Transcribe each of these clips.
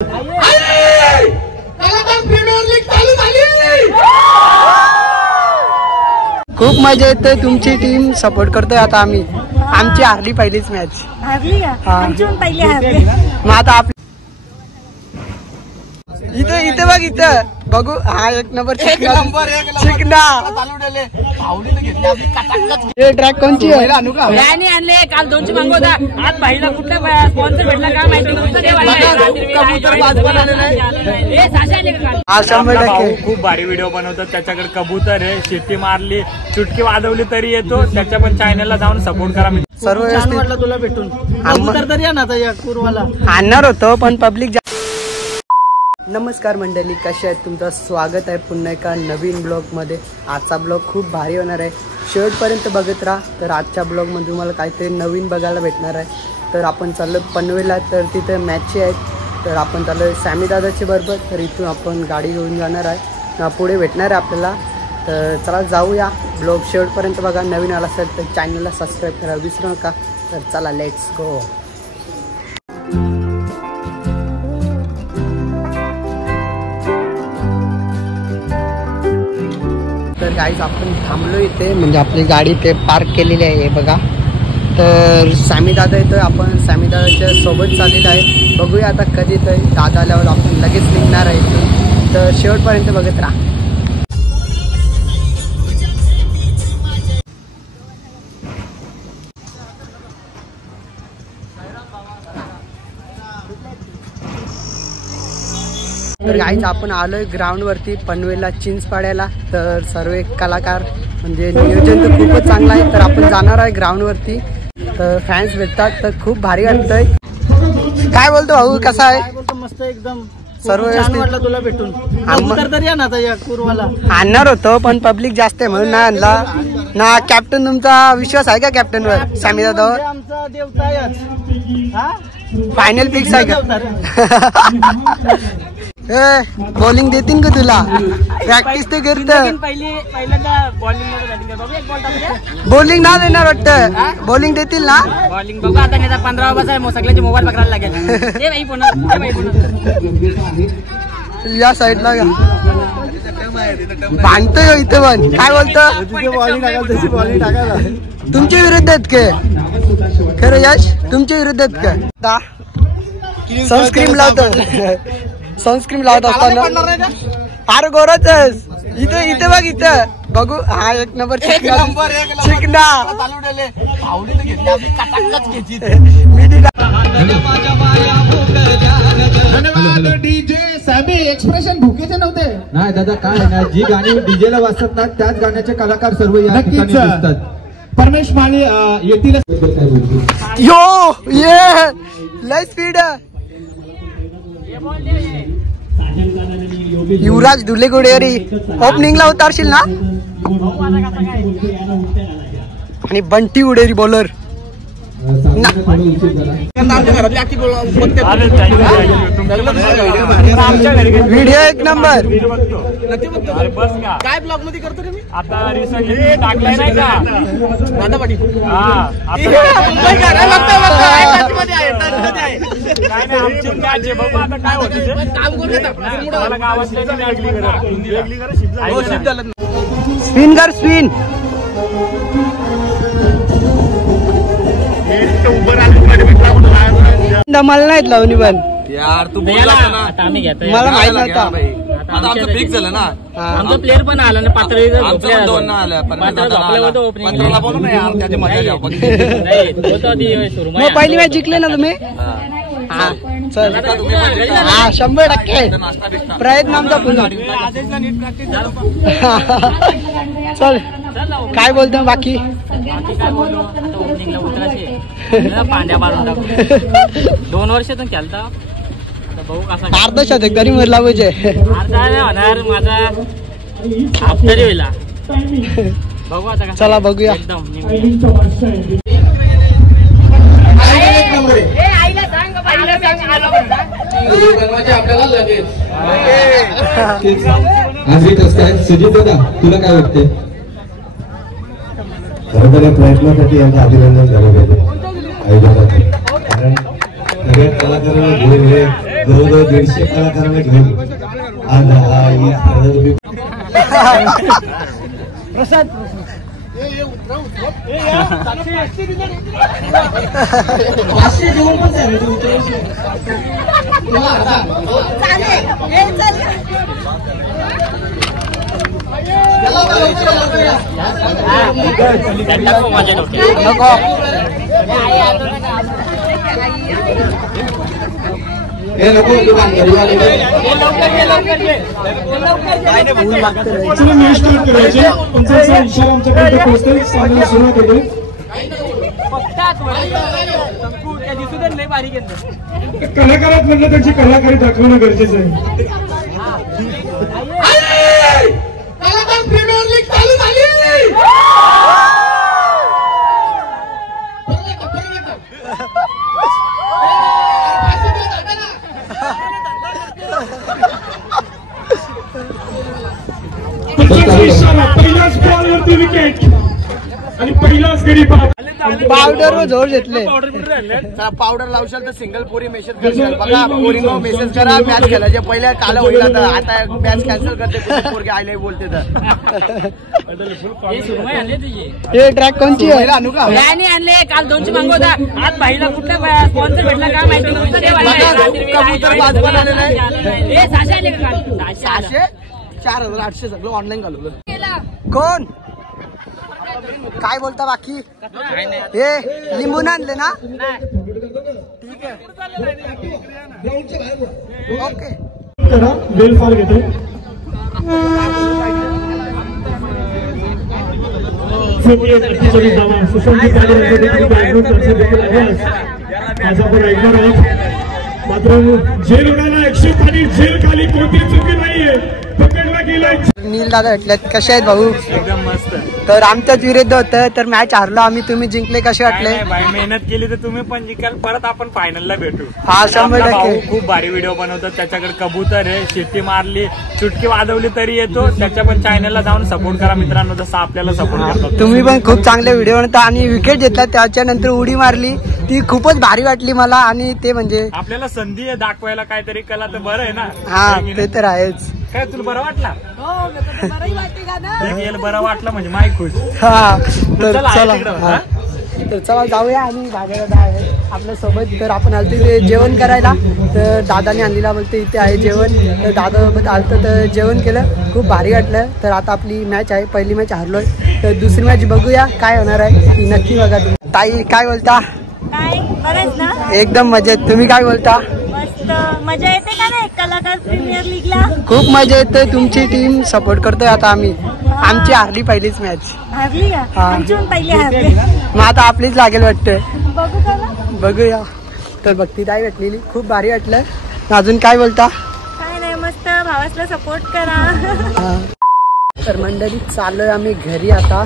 खूप मजा येते, तुमची टीम सपोर्ट करतोय आता आम्ही। आमची हारली पहिलीच मॅच। हारली का? आमची पहिली हारली। मग आता इथे बघ, इथं बघू। हा एक नंबर चिकना ट्रॅक कोणची आहे? आणले काल 200 मागवत होता, आज भाईला कुठला स्पॉन्सर भेटला का माहिती हा 100%। खूप भारी व्हिडिओ बनवतात, त्याच्याकडे कबूतर आहे, शिट्टी मारली, चुटकी वाजवली तरी येतो। त्याच्या पण चॅनलला जाऊन सपोर्ट करा। सर्व वाटलं तुला भेटून कबूतर तरी ना आता कुरवाला आणणार होतो पण पब्लिक। नमस्कार मंडळी, कसे आहेत? तुमचं स्वागत आहे पुन्हा एका नवीन ब्लॉगमध्ये। आजचा ब्लॉग खूप भारी होणार आहे, शेवटपर्यंत बघत राहा। तर आजच्या ब्लॉगमध्ये तुम्हाला काहीतरी नवीन बघायला भेटणार आहे। तर आपण चाललो पनवेलला, तर तिथे मॅचचे आहेत। तर आपण चाललो सॅमी दादाचे बरोबर। तर इथून आपण गाडी घेऊन जाणार आहे, पुढे भेटणार आहे आपल्याला। तर चला जाऊया, ब्लॉग शेवटपर्यंत बघा। नवीन आला असेल तर चॅनलला सबस्क्राईब करा विसरू नका। तर चला लेट्स गो। तर गाईज आपण थांबलो इथे, म्हणजे आपली गाडी ते पार्क केलेली आहे हे बघा। तर सॅमी दादा येतोय, आपण सॅमी दादाच्या सोबत चाललेलं आहे। बघूया आता कधी येतोय दादा, आल्यावर आपण लगेच निघणार आहे इथून। तर शेवटपर्यंत बघत राहा। तर गाईज आपण आलोय ग्राउंड वरती पनवेलला, चिंचपाड्याला। तर सर्व कलाकार, म्हणजे नियोजन तर खूपच चांगलं आहे। तर आपण जाणार आहे ग्राउंड वरती, तर फॅन्स भेटतात, तर खूप भारी वाटतंय। काय बोलतो भाऊ, कसा आहे? मस्त एकदम, सर्व वाटलं तुला भेटून कबूतर तरी ना आता कुरवाला आणणार होतो पण पब्लिक जास्त आहे म्हणून नाही आणला ना। कॅप्टन, तुमचा विश्वास आहे का कॅप्टनवर? सॅमी दादावर आमचा देवता आहे, फायनल फिक्स आहे का? बॉलिंग देतील का तुला? प्रॅक्टिस ते करत, बॉलिंग ना देणार वाटतं? बॉलिंग देतील ना? बॉलिंग बघू आता, नाही 15 बस आहे, सगळ्यांचे मोबाईल पकडायला लागेल। या साईडला भांडतोय इथे पण। काय बोलतो? तुमच्या विरुद्ध आहेत का खरं यश? तुमच्या विरुद्ध आहेत का? सनस्क्रीन लावतो, सनस्क्रीन लावत असताना अरे गोराच इथे बघ, इथं बघू। हा एक नंबर चिकना डीजे सॅमी एक्सप्रेशन भुकेचे नव्हते नाही दादा। काय ना, जी गाणी डीजेला वाजतात ना, त्याच गाण्याचे कलाकार सर्व या ठिकाणी दिसतात। परमेश माळी येतील। यो ये लय स्पीड। युवराज धुलेगुडेरी ओपनिंगला उतारशील ना? आणि बंटी उडेरी बॉलर। व्हिडिओ एक नंबर। काय ब्लॉग मध्ये करतो रे मी आता रिसेंटली टाकलाय नाही का दादापाटी? आमची मॅच आहे, बघू आता काय होतं। स्पिन कर, स्पिन दमाल नाहीत लावणी पण यार। तू बोलला ना, आम्ही घेतोय, मला माहित नव्हता। आता आमचं फिक्स झालं ना। आमचं प्लेअर पण आला ना, पात्र दोन ना आलं, मग पहिली मॅच जिंकले ना तुम्ही? चल हा 100% प्रयत्न आमचा पुन्हा। चल काय बोलतो बाकी? पांड्या मारून टाकू 2 वर्षातून खेळता, बघू कसा अर्धशतक तरी मरला पाहिजे। अर्धा नाही होणार माझा, आफ्टर होईल। बघू आता, चला बघूया। एकदम सुजित दादा, तुला काय वाटते? खरं तर या प्रयत्नासाठी यांचं अभिनंदन झालं पाहिजे आयोजकांचं, कारण सगळ्या कलाकारांना जवळजवळ 150 कलाकारांना घेऊन आज ही प्रसाद चला मॅच स्टार्ट करायचे. तुमचा इशारा आमच्यापर्यंत पोहोचतोय. सामन्याला सुरुवात होते. कलाकारात म्हणलं त्यांची कलाकारी दाखवणं गरजेचं आहे. प्रीमियर लीग चालू झाली. पहिलाच बॉलवरती विकेट आणि पहिलाच गडी पावडर व जोर घेतले. पावडर लावशाल तर सिंगल पोरी मेसेज करशाल. बघा पोरींनो मेसेज करा. मॅच खेळायचे पहिले काल होईल. आता मॅच कॅन्सल करते पोरगे आले बोलते तर हे ट्रॅक कोणची आहे? आणू का आणले काल 200 मागवता. आज भाईला कुठला स्पॉन्सर भेटला का माहिती. कबूतर बाज पण आले नाही. 600 4,800 सगळं ऑनलाईन घालवलं. कोण काय बोलता बाकी? हे लिंबून आणले ना? ठीक आहे ओके. वेल फार घेतो. आज आपण ऐकणार आहोत. मात्र जेल उडाला 100 पाणी जेल खाली कोणती चुकी नाहीये. पकडला गेला. नील दादा भेटलेत. कसे आहेत भाऊ? एकदम मस्त. तर आमच्याच विरुद्ध होतं तर मॅच हारलो आम्ही. तुम्ही जिंकले. कसे वाटले? भाई मेहनत केली तर तुम्ही पण जिंकाल. परत आपण फायनलला भेटू. हा 100% भाऊ खूप भारी व्हिडिओ बनवतात. त्याच्याकडे कबूतर आहे. शिट्टी मारली चुटकी वाजवली तरी येतो. त्याच्या पण चॅनलला जाऊन सपोर्ट करा मित्रांनो. जसं आपल्याला सपोर्ट करतात. तुम्ही पण खूप चांगले व्हिडिओ बनवता आणि विकेट घेतला. त्याच्यानंतर उडी मारली ती खूपच भारी वाटली मला. आणि ते म्हणजे आपल्याला संधी आहे दाखवायला काहीतरी कला तर बरं आहे ना. हा ते तर आहेच. काय तुला बरं वाटला? बरं वाटलं म्हणजे माय खुश. हा तर चला, चला आहे तिकडं, हा. हा? तर चला जाऊया. आणि दादा आहे आपल्या सोबत. तर आपण आलतो इथे जेवण करायला. तर दादाने आणलेला बोलते इथे आहे जेवण. तर दादासोबत आलतो तर जेवण केलं. खूप भारी वाटलं. तर आता आपली मॅच आहे. पहिली मॅच हारलोय. तर दुसरी मॅच बघूया काय होणार आहे ती नक्की बघा तुम्ही. ताई काय बोलता? काय बरेच ना? एकदम मजेत. तुम्ही काय बोलता? मस्त मजा येते का नाही कलाकार प्रीमियर लीगला? खूप मजा येते. तुमची टीम सपोर्ट करतोय आता आम्ही. आमची हारली पहिलीच मॅच. हारली का? हा. आमची पण पहिली हारली. मग आता आपलीच लागेल वाटतंय. बघू का ना? बघूया. तर भक्ती ताई भेटलेली. खूप भारी वाटलं. अजून काय बोलता? काय नाही मस्त भावासला सपोर्ट करा. हा. तर मंडळी चाललोय आम्ही घरी आता.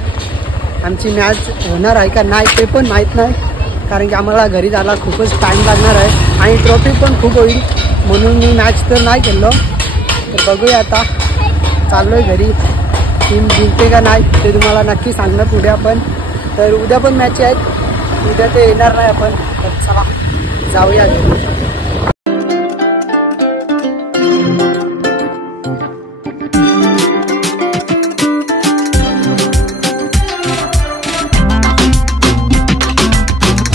आमची मॅच होणार आहे का नाही ते पण माहित नाही. कारण की आम्हाला घरी जायला खूपच टाइम लागणार आहे आणि ट्रॉफिक पण खूप होईल. म्हणून मी मॅच तर नाही खेळलो. तर बघूया आता. चाललोय घरी. टीम जिंकते का नाही ते तुम्हाला नक्की सांगणार पुढे आपण. तर उद्या पण मॅच आहेत. उद्या ते येणार नाही आपण. तर चला जाऊया घरी.